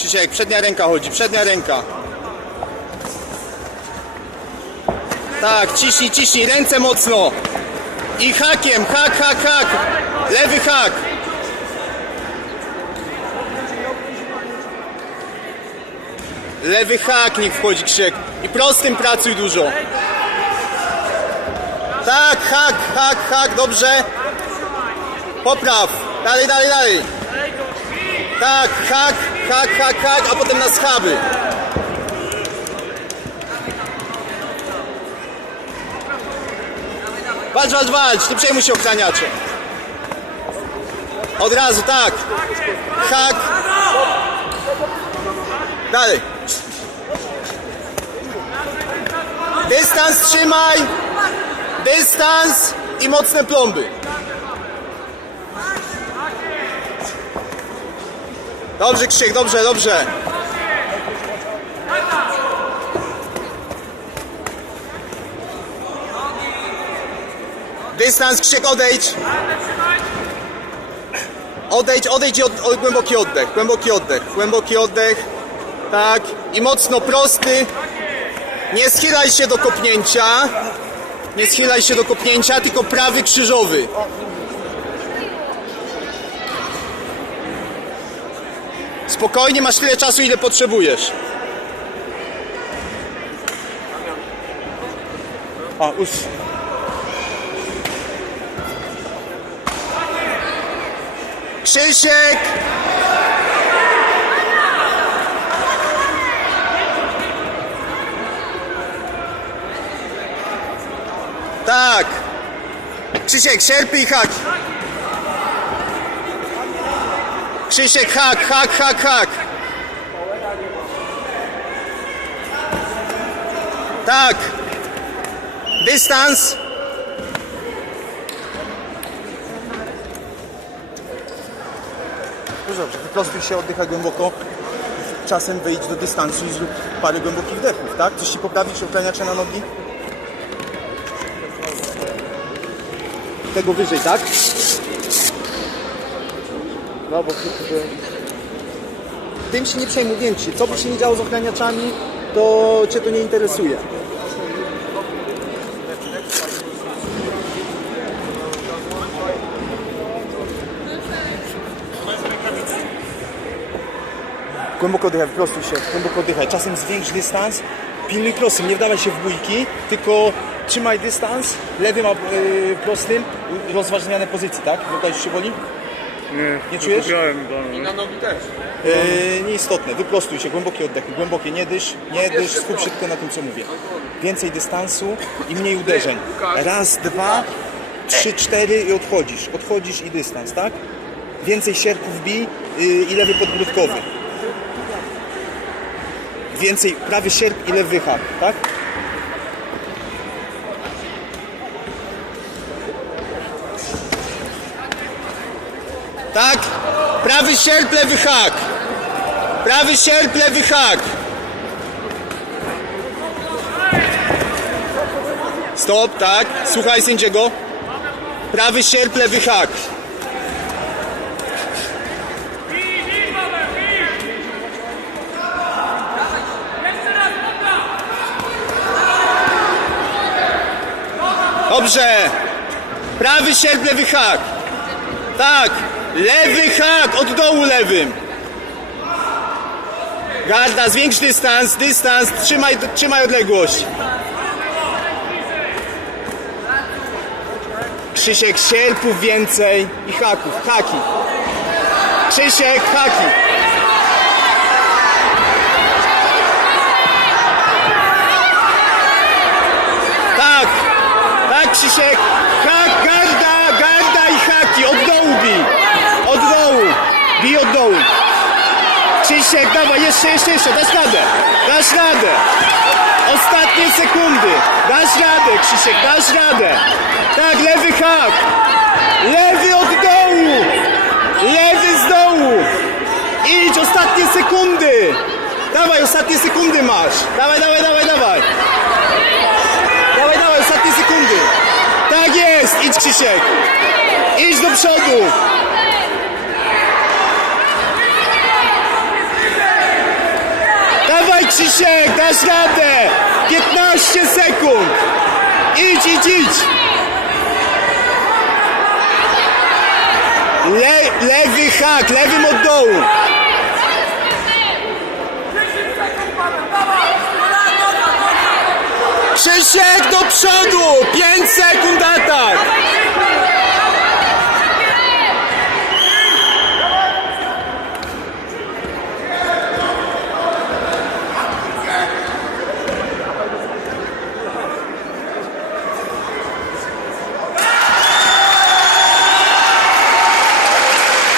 Krzysiek, przednia ręka chodzi, przednia ręka. Tak, ciśnij, ciśnij, ręce mocno. I hakiem, hak, hak, hak. Lewy hak. Lewy hak niech wchodzi Krzysiek. I prostym pracuj dużo. Tak, hak, hak, hak, dobrze. Popraw. Dalej, dalej, dalej. Tak, hak, hak, hak, hak, a potem na schaby. Walcz, walcz, walcz, nie przejmuj się ochraniacze. Od razu, tak. Hak. Dalej. Dystans trzymaj. Dystans i mocne plomby. Dobrze, Krzyk, dobrze, dobrze. Dystans, Krzyk, odejdź. Odejdź, odejdź i od, od, głęboki oddech, głęboki oddech, głęboki oddech. Tak, i mocno prosty. Nie schylaj się do kopnięcia. Nie schylaj się do kopnięcia, tylko prawy krzyżowy. Spokojnie, masz tyle czasu, ile potrzebujesz. A. Krzysiek! Tak! Krzysiek, sierpy i! Krzysiek, hak, hak, hak, hak! Tak! Dystans! No dobrze, wyprostuj się, oddychaj głęboko. Czasem wyjdź do dystansu i zrób parę głębokich wdechów, tak? Coś ci poprawić ochraniacze na nogi? Tego wyżej, tak? No bo tym się nie przejmuj, ci, co by się nie działo z ochraniaczami, to cię to nie interesuje. Głęboko oddychaj, wyprostuj się, głęboko oddychaj. Czasem zwiększ dystans, pilnuj krosem, nie wdawaj się w bójki, tylko trzymaj dystans, lewym yy, prostym, rozważ zmianę pozycji, tak? Już się boli? Nie, Nie czujesz? Go. Na nogi też. Yy, nieistotne, wyprostuj się, głębokie oddechy, głębokie, nie dysz, nie dysz, skup się tylko na tym, co mówię. Więcej dystansu i mniej uderzeń. Raz, dwa, trzy, cztery i odchodzisz. Odchodzisz i dystans, tak? Więcej sierpów bij yy, i lewy podbródkowy. Więcej prawy sierp i lewy hak, tak? Tak? Prawy sierp, lewy hak. Prawy sierp, lewy hak. Stop, tak. Słuchaj sędziego. Prawy sierp, lewy hak. Dobrze. Prawy sierp, lewy hak. Tak. Lewy hak, od dołu lewym. Garda, zwiększ dystans, dystans, trzymaj, trzymaj odległość. Krzysiek, sierpów więcej i haków, haki. Krzysiek, haki. Tak, tak Krzysiek, hak, garda, garda i haki, od dołu bij, od dołu, bij od dołu. Krzysiek, dawaj, jeszcze, jeszcze, jeszcze, dasz radę, dasz radę. Ostatnie sekundy, dasz radę Krzysiek, dasz radę. Tak, lewy hak, lewy od dołu, lewy z dołu. Idź, ostatnie sekundy. Dawaj, ostatnie sekundy masz. Dawaj, dawaj, dawaj, dawaj. Dawaj, dawaj, ostatnie sekundy. Tak jest, idź Krzysiek. Idź do przodu. Dasz radę! 15 sekund! Idź, idź, idź! Le, lewy hak, lewym od dołu! Krzysiek do przodu! 5 sekund atak!